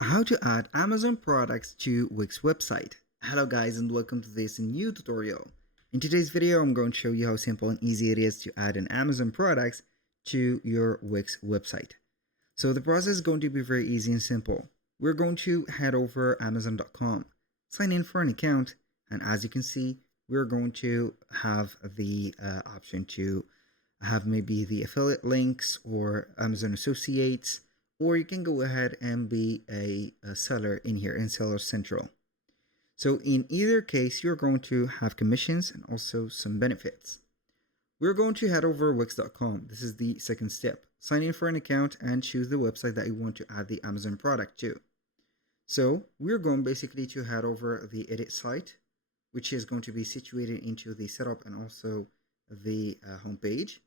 How to add Amazon products to Wix website. Hello guys and welcome to this new tutorial. In today's video I'm going to show you how simple and easy it is to add an Amazon products to your Wix website. So the process is going to be very easy and simple. We're going to head over amazon.com, sign in for an account, and as you can see we're going to have the option to have maybe the affiliate links or Amazon Associates, or you can go ahead and be a seller in here in Seller Central. So in either case, you're going to have commissions and also some benefits. We're going to head over Wix.com. This is the second step. Sign in for an account and choose the website that you want to add the Amazon product to. So we're going basically to head over the edit site, which is going to be situated into the setup and also the homepage.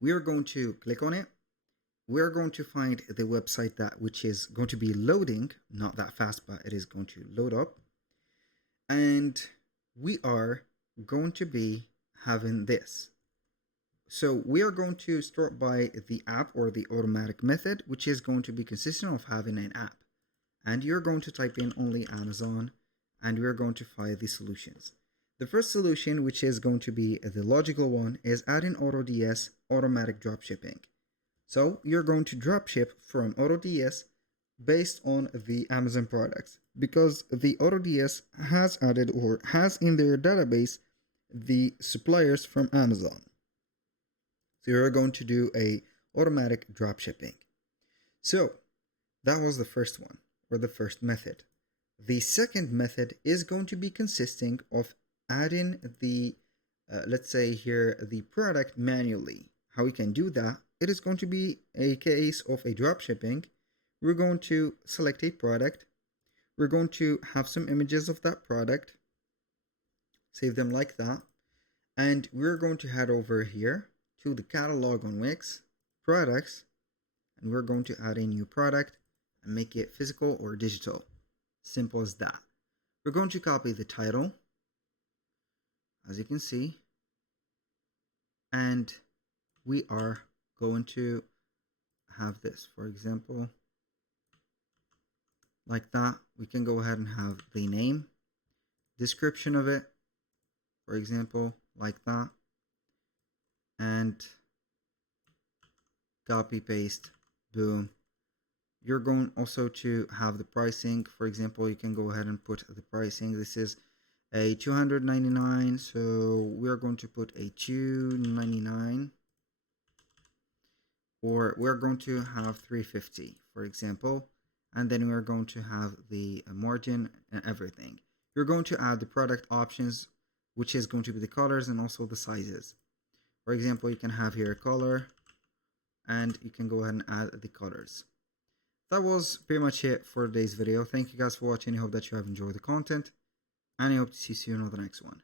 We are going to click on it. We're going to find the website which is going to be loading, not that fast, but it is going to load up. And we are going to be having this. So we are going to start by the app or the automatic method, which is going to be consistent of having an app. And you're going to type in only Amazon, and we're going to find the solutions. The first solution, which is going to be the logical one, is adding AutoDS automatic dropshipping. So you're going to dropship from AutoDS based on the Amazon products, because the AutoDS has added or has in their database the suppliers from Amazon. So you're going to do a automatic dropshipping. So that was the first one, or the first method. The second method is going to be consisting of adding the let's say here the product manually. How we can do that, it is going to be a case of a drop shipping. We're going to select a product. We're going to have some images of that product, save them like that, and we're going to head over here to the catalog on Wix, products, and we're going to add a new product and make it physical or digital. Simple as that. We're going to copy the title, as you can see, and we are going to have this, for example, like that. We can go ahead and have the name, description of it, for example, like that, and copy paste, boom. You're going also to have the pricing. For example, you can go ahead and put the pricing. This is a $299, so we're going to put a $299, or we're going to have $350, for example, and then we're going to have the margin and everything. You're going to add the product options, which is going to be the colors and also the sizes. For example, you can have here a color, and you can go ahead and add the colors. That was pretty much it for today's video. Thank you guys for watching. I hope that you have enjoyed the content, and I hope to see you soon on the next one.